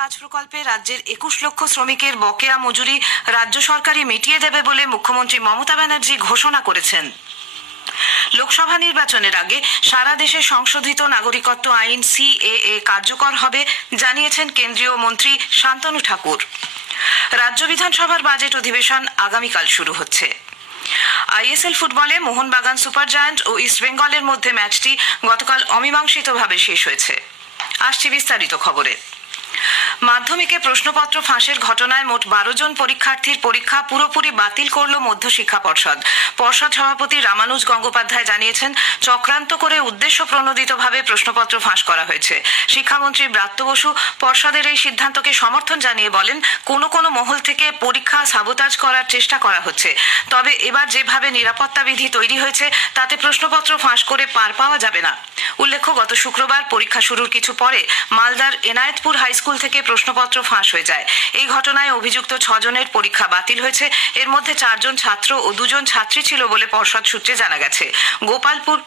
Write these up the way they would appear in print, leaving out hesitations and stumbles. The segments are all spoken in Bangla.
কাজ প্রকল্পে রাজ্যের 21 লক্ষ শ্রমিকের বকেয়া মজুরি রাজ্য সরকারই মিটিয়ে দেবে বলে মুখ্যমন্ত্রী মমতা ব্যানার্জি ঘোষণা করেছেন। লোকসভা নির্বাচনের আগে সারা দেশে সংশোধিত নাগরিকত্ব আইন সিএএ কার্যকর হবে জানিয়েছেন কেন্দ্রীয় মন্ত্রী শান্তনু ঠাকুর। রাজ্য বিধানসভার বাজেট অধিবেশন আগামীকাল শুরু হচ্ছে। আইএসএল ফুটবলে মোহনবাগান সুপার জায়ান্ট ও ইস্টবেঙ্গলের মধ্যে ম্যাচটি গতকাল অমীমাংসিতভাবে শেষ হয়েছে। আসছে বিস্তারিত খবরে। মাধ্যমিকে প্রশ্নপত্র ফাঁসের ঘটনায় মোট 12 জন পরীক্ষার্থীর পরীক্ষা পুরোপুরি বাতিল করল মধ্যশিক্ষা পর্ষদ। পর্ষদ সভাপতি রামানুজ গঙ্গোপাধ্যায় জানিয়েছেন, চক্রান্ত করে উদ্দেশ্য প্রণোদিতভাবে প্রশ্নপত্র ফাঁস করা হয়েছে। শিক্ষামন্ত্রী ব্রাত্য বসু পর্ষদের এই সিদ্ধান্তকে সমর্থন জানিয়ে বলেন, কোনো কোনো মহল থেকে পরীক্ষা সাবোতাজ করার চেষ্টা করা হচ্ছে। তবে এবার যেভাবে নিরাপত্তা বিধি তৈরি হয়েছে তাতে প্রশ্নপত্র ফাঁস করে পার পাওয়া যাবে না। উল্লেখ্য, গত শুক্রবার পরীক্ষা শুরুর কিছু পরে মালদার এনায়েতপুর হাইস্কুল থেকে প্রশ্নপত্র ফাঁস হয়ে যায়। এই ঘটনায় অভিযুক্ত 6 জনের পরীক্ষা বাতিল হয়েছে। এর মধ্যে 4 জন ছাত্র ও 2 জন ছাত্রী ছিল বলে পর্ষদ সূত্রে জানা গেছে। Gopalpur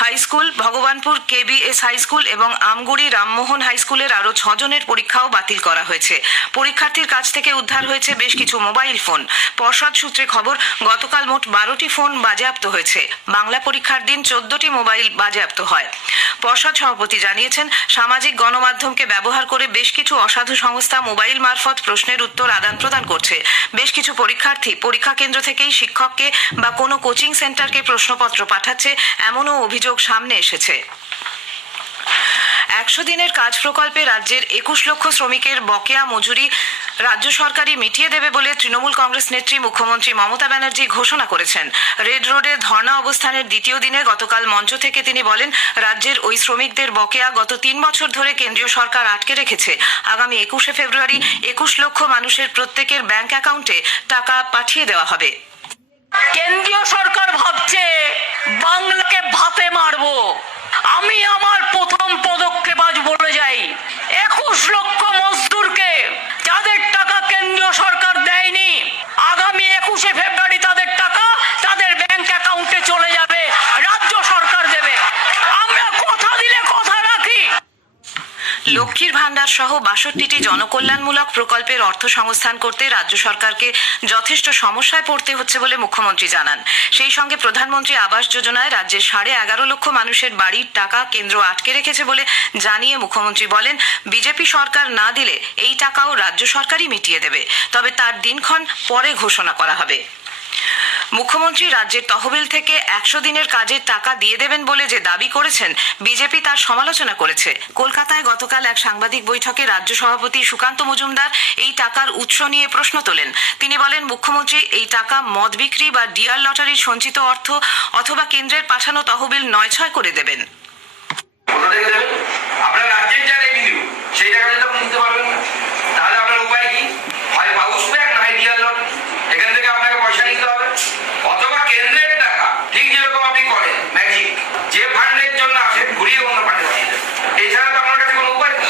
high school, Bhagabanpur KBS high school এবং আমগুড়ি রামমোহন হাইস্কুলের আরও 6 জনের পরীক্ষাও বাতিল করা হয়েছে। পরীক্ষার্থীর কাছ থেকে উদ্ধার হয়েছে বেশ কিছু মোবাইল ফোন। পর্ষদ সূত্রে খবর, গতকাল মোট 12টি ফোন বাজেয়াপ্ত হয়েছে। বাংলা পরীক্ষার দিন 14টি মোবাইল বাজেয়াপ্ত হয়। পর্ষদ সভাপতি জানিয়েছেন, সামাজিক গণমাধ্যমকে ব্যবহার করে বেশ কিছু অসাধু সংস্থা মোবাইল মারফত প্রশ্নের উত্তর আদান প্রদান করছে। বেশ কিছু পরীক্ষার্থী পরীক্ষা কেন্দ্র থেকেই শিক্ষককে বা কোনো কোচিং সেন্টারকে প্রশ্নপত্র পাঠাচ্ছে, এমনও অভিযোগ সামনে এসেছে। 100 দিনের কাজ প্রকল্পে রাজ্যের 21 লক্ষ শ্রমিকের বকেয়া মজুরি রাজ্য সরকারই মিটিয়ে দেবে বলে তৃণমূল কংগ্রেস নেত্রী মুখ্যমন্ত্রী মমতা ব্যানার্জি ঘোষণা করেছেন। রেড রোডে ধর্ণা অবস্থানের দ্বিতীয় দিনে গতকাল মঞ্চ থেকে তিনি বলেন, রাজ্যের ওই শ্রমিকদের বকেয়া গত 3 বছর ধরে কেন্দ্রীয় সরকার আটকে রেখেছে। আগামী 21শে ফেব্রুয়ারি 21 লক্ষ মানুষের প্রত্যেকের ব্যাংক অ্যাকাউন্টে টাকা পাঠিয়ে দেওয়া হবে। কেন্দ্রীয় সরকার ভাবছে বাংলাকে ভাতে মারবো। আমি আমার প্রথম পদক্ষেপ আজ বলে যাই, 21 লক্ষ মজদুরকে যাদের টাকা কেন্দ্রীয় সরকার দেয়নি, আগামী 21শে ফেব্রুয়ারি তাদের টাকা তাদের ব্যাংক অ্যাকাউন্টে চলে যাবে, রাজ্য সরকার দেবে। আমরা কথা দিলে কথা রাখি। লক্ষ্মীর ভান্ডার সহ 62টি জনকল্যাণমূলক প্রকল্পের অর্থ সংস্থান করতে রাজ্য সরকারকে যথেষ্ট সমস্যায় পড়তে হচ্ছে বলে মুখ্যমন্ত্রী জানান। সেই সঙ্গে প্রধানমন্ত্রী আবাস যোজনায় রাজ্যের 11.5 লক্ষ মানুষের বাড়ির টাকা কেন্দ্র আটকে রেখেছে বলে জানিয়ে মুখ্যমন্ত্রী বলেন, বিজেপি সরকার না দিলে এই টাকাও রাজ্য সরকারই মিটিয়ে দেবে, তবে তার দিনক্ষণ পরে ঘোষণা করা হবে। মুখ্যমন্ত্রী রাজ্যের তহবিল থেকে 100 দিনের কাজের টাকা দিয়ে দেবেন বলে যে দাবি করেছেন, বিজেপি তার সমালোচনা করেছে। কলকাতায় গতকাল এক সাংবাদিক বৈঠকে রাজ্য সভাপতি সুকান্ত মজুমদার এই টাকার উৎস নিয়ে প্রশ্ন তোলেন। তিনি বলেন, মুখ্যমন্ত্রী এই টাকা মদ বিক্রি বা ডিয়ার লটারির সঞ্চিত অর্থ অথবা কেন্দ্রের পাঠানো তহবিল 9-6 করে দেবেন। আপনার রাজ্যের যা রেভিনিউ সেই টাকা তো নিতে পারবেন না, তাহলে আপনার উপায় কি? হয় বাউস ব্যাগ, না হয় ডিয়ার লটারি। এখান থেকে আপনাকে পয়সা নিতে হবে, অথবা কেন্দ্রের টাকা ঠিক যেরকম আপনি করেন ম্যাজিক, যে ফান্ডের জন্য আসে ঘুরিয়ে অন্য ফান্ডে পাঠিয়ে দেন। এছাড়া তো আপনার কাছে কোনো উপায় নেই।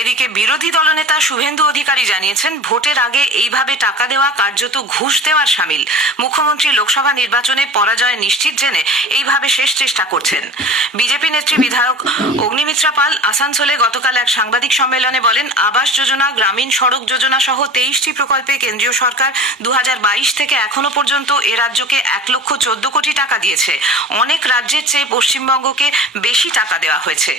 এদিকে বিরোধী দলনেতা শুভেন্দু অধিকারী জানিয়েছেন, ভোটের আগে এইভাবে টাকা দেওয়া কার্যত ঘুষ দেওয়ার শামিল। মুখ্যমন্ত্রী লোকসভা নির্বাচনে পরাজয় নিশ্চিত জেনে এইভাবে শেষ চেষ্টা করছেন। বিজেপি নেত্রী বিধায়ক অগ্নিমিত্রা পাল আসানসোলে গতকাল এক সাংবাদিক সম্মেলনে বলেন, আবাস যোজনা, গ্রামীণ সড়ক যোজনা সহ 23টি প্রকল্পে কেন্দ্রীয় সরকার 2022 থেকে এখনো পর্যন্ত এ রাজ্যকে 1,14 কোটি টাকা দিয়েছে। অনেক রাজ্যের চেয়ে পশ্চিমবঙ্গকে বেশি টাকা দেওয়া হয়েছে।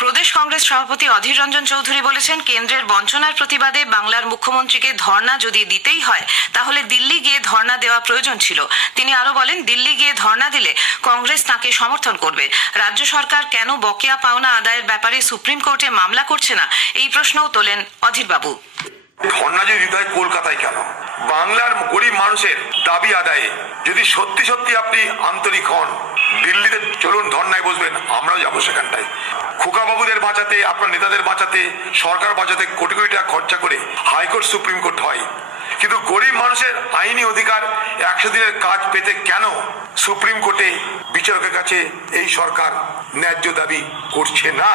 প্রদেশ কংগ্রেস সভাপতি অধীর রঞ্জন চৌধুরী বলেছেন, কেন্দ্রের বঞ্চনার প্রতিবাদে বাংলার মুখ্যমন্ত্রীকে ধর্ণা যদি দিতেই হয় তাহলে দিল্লি গিয়ে ধর্ণা দেওয়া প্রয়োজন ছিল। তিনি আরো বলেন, দিল্লি গিয়ে ধর্ণা দিলে কংগ্রেস তাকে সমর্থন করবে। রাজ্য সরকার কেন বকেয়া পাওনা আদায়ের ব্যাপারে সুপ্রিম কোর্টে মামলা করছে না, এই প্রশ্নও তোলেন অধীরবাবু। ধর্ণা যদি দিতে হয় কলকাতায় কেন? বাংলার গরিব মানুষের দাবি আদায়ে যদি সত্যি সত্যি আপনি আন্তরিক হন, দিল্লিতে চলুন ধর্ণায় বসবেন, আমরাও যাবো সেখানটায়। খোকা বাবুদের বাঁচাতে, আপনার নেতাদের বাঁচাতে, সরকার বাঁচাতে কোটি কোটি টাকা খরচা করে হাইকোর্ট সুপ্রিম কোর্ট হয়, কিন্তু গরিব মানুষের আইনি অধিকার 100 দিনের কাজ পেতে কেন সুপ্রিম কোর্টে বিচারকের কাছে এই সরকার ন্যায্য দাবি করছে না?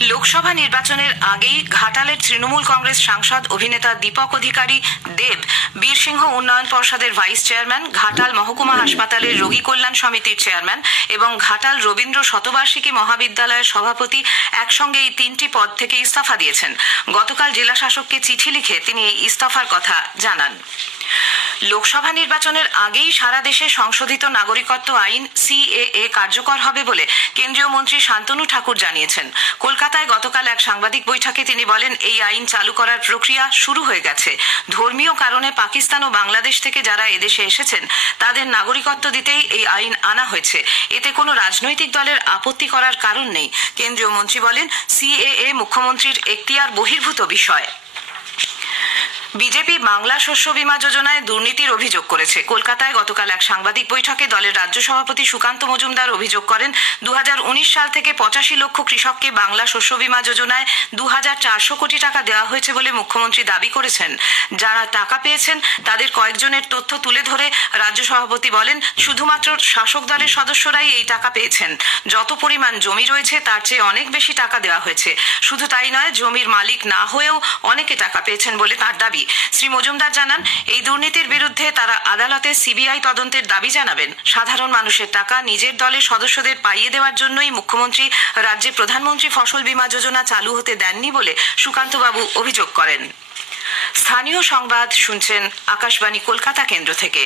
লোকসভা নির্বাচনের আগেই ঘাটালের তৃণমূল কংগ্রেস সাংসদ অভিনেতা দীপক অধিকারী দেব বীরসিংহ উন্নয়ন পর্ষদের ভাইস চেয়ারম্যান, ঘাটাল মহকুমা হাসপাতালের রোগী কল্যাণ সমিতির চেয়ারম্যান এবং ঘাটাল রবীন্দ্র শতবার্ষিকী মহাবিদ্যালয়ের সভাপতি একসঙ্গে এই 3টি পদ থেকে ইস্তফা দিয়েছেন। গতকাল জেলা শাসককে চিঠি লিখে তিনি এই ইস্তফার কথা জানান। লোকসভা নির্বাচনের আগেই সারা দেশে সংশোধিত নাগরিকত্ব আইন সিএএ কার্যকর হবে বলে কেন্দ্রীয় মন্ত্রী শান্তনু ঠাকুর জানিয়েছেন। কলকাতায় গতকাল এক সাংবাদিক বৈঠকে তিনি বলেন, এই আইন চালু করার প্রক্রিয়া শুরু হয়ে গেছে। ধর্মীয় কারণে পাকিস্তান ও বাংলাদেশ থেকে যারা এদেশে এসেছেন তাদের নাগরিকত্ব দিতেই এই আইন আনা হয়েছে। এতে কোনো রাজনৈতিক দলের আপত্তি করার কারণ নেই। কেন্দ্রীয় মন্ত্রী বলেন, সিএএ মুখ্যমন্ত্রীর এখতিয়ার বহির্ভূত বিষয়। বিজেপি বাংলা শস্য বীমা যোজনায় দুর্নীতির অভিযোগ করেছে। কলকাতায় গতকাল এক সাংবাদিক বৈঠকে দলের রাজ্য সভাপতি সুকান্ত মজুমদার অভিযোগ করেন, 2019 সাল থেকে 85 লক্ষ কৃষককে বাংলা শস্য বীমা যোজনায় 2400 কোটি টাকা দেওয়া হয়েছে বলে মুখ্যমন্ত্রী দাবি করেছেন। যারা টাকা পেয়েছেন তাদের কয়েকজনের তথ্য তুলে ধরে রাজ্য সভাপতি বলেন, শুধুমাত্র শাসক দলের সদস্যরাই এই টাকা পেয়েছেন। যত পরিমাণ জমি রয়েছে তার চেয়ে অনেক বেশি টাকা দেওয়া হয়েছে। শুধু তাই নয়, জমির মালিক না হয়েও অনেকে টাকা পেয়েছেন বলে তার দাবি। শ্রী মজুমদার জানান, এই দুর্নীতির বিরুদ্ধে তারা আদালতে সিবিআই তদন্তের দাবি জানাবেন। সাধারণ মানুষের টাকা নিজের দলের সদস্যদের পাইয়ে দেওয়ার জন্যই মুখ্যমন্ত্রী রাজ্যে প্রধানমন্ত্রী ফসল বীমা যোজনা চালু হতে দেননি বলে সুকান্তবাবু অভিযোগ করেন। স্থানীয় সংবাদ শুনছেন আকাশবাণী কলকাতা কেন্দ্র থেকে।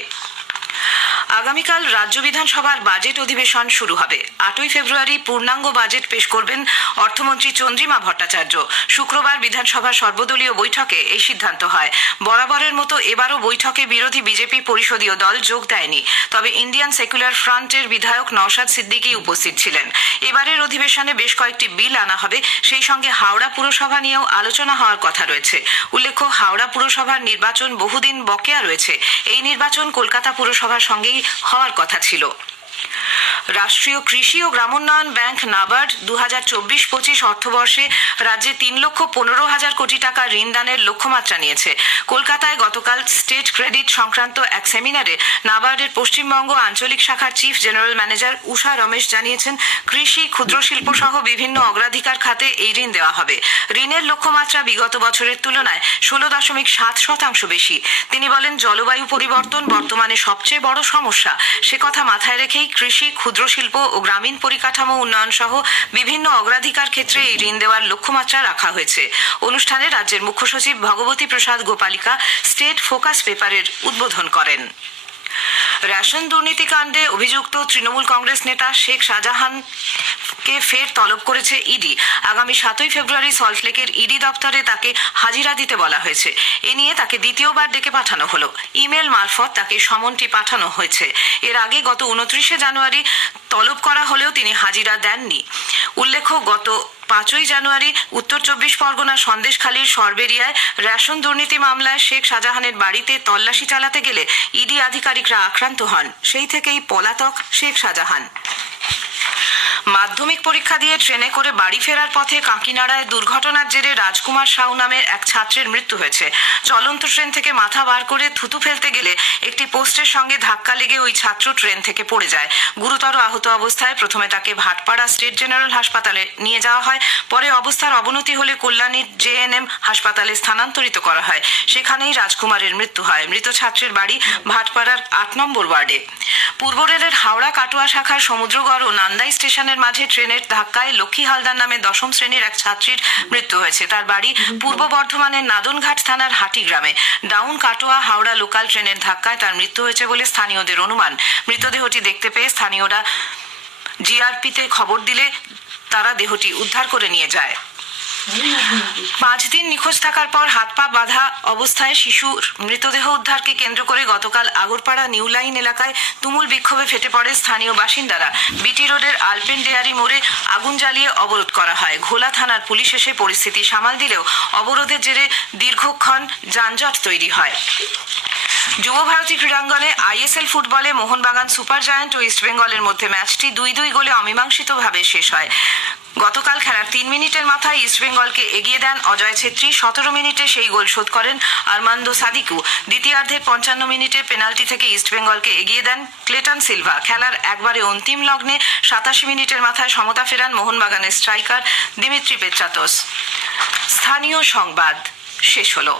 আগামীকাল রাজ্য বিধানসভার বাজেট অধিবেশন শুরু হবে। 8ই ফেব্রুয়ারি পূর্ণাঙ্গ বাজেট পেশ করবেন অর্থমন্ত্রী চন্দ্রিমা ভট্টাচার্য। শুক্রবার বিধানসভার সর্বদলীয় বৈঠকে এই সিদ্ধান্ত হয়। বরাবরের মতো এবারও বৈঠকে বিরোধী বিজেপি পরিষদীয় দল যোগ দেয়নি। তবে ইন্ডিয়ান সেকুলার ফ্রন্টের বিধায়ক নওশাদ সিদ্দিকী উপস্থিত ছিলেন। এবারের অধিবেশনে বেশ কয়েকটি বিল আনা হবে। সেই সঙ্গে হাওড়া পুরসভা নিয়েও আলোচনা হওয়ার কথা রয়েছে। উল্লেখ্য, হাওড়া পুরসভার নির্বাচন বহুদিন বকেয়া রয়েছে। এই নির্বাচন কলকাতা পুরসভার সঙ্গেই হওয়ার কথা ছিল। রাষ্ট্রীয় কৃষি ও গ্রামোন্নয়ন ব্যাংক নাবার্ড 2024-25 অর্থবর্ষে রাজ্যে 3,15,000 কোটি টাকা ঋণদানের লক্ষ্যমাত্রা নিয়েছে। কলকাতায় গতকাল স্টেট ক্রেডিট সংক্রান্ত এক সেমিনারে নাবার্ডের পশ্চিমবঙ্গ আঞ্চলিক শাখার চিফ জেনারেল ম্যানেজার উষা রমেশ জানিয়েছেন, কৃষি, ক্ষুদ্র শিল্প সহ বিভিন্ন অগ্রাধিকার খাতে এই ঋণ দেওয়া হবে। ঋণের লক্ষ্যমাত্রা বিগত বছরের তুলনায় 16.7% বেশি। তিনি বলেন, জলবায়ু পরিবর্তন বর্তমানে সবচেয়ে বড় সমস্যা। সে কথা মাথায় রেখেই কৃষি, ক্ষুদ্র শিল্প ও গ্রামীণ পরিকাঠামো উন্নয়ন সহ বিভিন্ন অগ্রাধিকার ক্ষেত্রে এই ঋণ দেওয়ার লক্ষ্যমাত্রা রাখা হয়েছে। অনুষ্ঠানে রাজ্যের মুখ্য সচিব ভগবতী প্রসাদ গোপালিকা স্টেট ফোকাস পেপারের উদ্বোধন করেন। রেশন দুর্নীতি কাণ্ডে অভিযুক্ত তৃণমূল কংগ্রেস নেতা শেখ শাহজাহানকে ফের তলব করেছে ইডি। আগামী 7ই ফেব্রুয়ারি সল্টলেকের ইডি দপ্তরে তাকে হাজিরা দিতে বলা হয়েছে। এ নিয়ে তাকে দ্বিতীয়বার ডেকে পাঠানো হলো। ইমেল মারফত তাকে সমনটি পাঠানো হয়েছে। এর আগে গত 29শে জানুয়ারি তলব করা হলেও তিনি হাজিরা দেননি। উল্লেখ্য, গত 5ই জানুয়ারি উত্তর 24 পরগনা সন্দেশখালীর সরবেরিয়ায় রেশন দুর্নীতি মামলায় শেখ শাহজাহানের বাড়িতে তল্লাশি চালাতে গেলে ইডি আধিকারিকরা আক্রান্ত হন। সেই থেকেই পলাতক শেখ শাহজাহান। মাধ্যমিক পরীক্ষা দিয়ে ট্রেনে করে বাড়ি ফেরার পথে কাঁকিনাড়ায় দুর্ঘটনার জেরে রাজকুমার সাউ নামের এক ছাত্রের মৃত্যু হয়েছে। চলন্ত ট্রেন থেকে মাথা বার করে থুতু ফেলতে গেলে একটি পোস্টের সঙ্গে ধাক্কা লেগে ওই ছাত্র ট্রেন থেকে পড়ে যায়। গুরুতর আহত অবস্থায় প্রথমে তাকে ভাটপাড়া স্টেট জেনারেল হাসপাতালে নিয়ে যাওয়া হয়। পরে অবস্থার অবনতি হলে কল্যাণীর জেএনএম হাসপাতালে স্থানান্তরিত করা হয়। সেখানেই রাজকুমারের মৃত্যু হয়। মৃত ছাত্রের বাড়ি ভাটপাড়ার 8 নম্বর ওয়ার্ডে। পূর্ব রেলের হাওড়া কাটোয়া শাখার সমুদ্রগড় ও নান্দাই স্টেশনের মাঝে ট্রেনের ধাক্কায় লক্ষ্মী হালদার নামে 10ম শ্রেণীর এক ছাত্রীর মৃত্যু হয়েছে। তার বাড়ি পূর্ব বর্ধমানের নাদনঘাট থানার হাটি গ্রামে। ডাউন কাটোয়া হাওড়া লোকাল ট্রেনের ধাক্কায় তার মৃত্যু হয়েছে বলে স্থানীয়দের অনুমান। মৃতদেহটি দেখতে পেয়ে স্থানীয়রা জিআরপিতে খবর দিলে তারা দেহটি উদ্ধার করে নিয়ে যায়। 5 দিন নিখোঁজ থাকার পর হাত পা বাঁধা অবস্থায় শিশুর মৃতদেহ উদ্ধারকে কেন্দ্র করে গতকাল আগরপাড়া নিউ লাইন এলাকায় তুমুল বিক্ষোভে ফেটে পড়ে স্থানীয় বাসিন্দারা। বিটি রোডের আলপেন ডেয়ারি মোড়ে আগুন জ্বালিয়ে অবরোধ করা হয়। ঘোলা থানার পুলিশ এসে পরিস্থিতি সামাল দিলেও অবরোধের জেরে দীর্ঘক্ষণ যানজট তৈরি হয়। যুবভারতী ক্রীড়াঙ্গনে আইএসএল ফুটবলে মোহনবাগান সুপার জায়ান্ট ও ইস্টবেঙ্গলের মধ্যে ম্যাচটি 2-2 গোলে অমীমাংসিতভাবে শেষ হয়। গতকাল খেলার 3 মিনিটের মাথায় ইস্টবেঙ্গলকে এগিয়ে দেন অজয় ছেত্রী। 17 মিনিটে সেই গোল শোধ করেন আর্মান্দো সাদিকু। দ্বিতীয়ার্ধের 55 মিনিটে পেনাল্টি থেকে ইস্টবেঙ্গলকে এগিয়ে দেন ক্লেটন সিলভা। খেলার একবারে অন্তিম লগ্নে 87 মিনিটের মাথায় সমতা ফেরান মোহনবাগানের স্ট্রাইকার দিমিত্রি পেট্রাতোস। স্থানীয় সংবাদ শেষ হলো।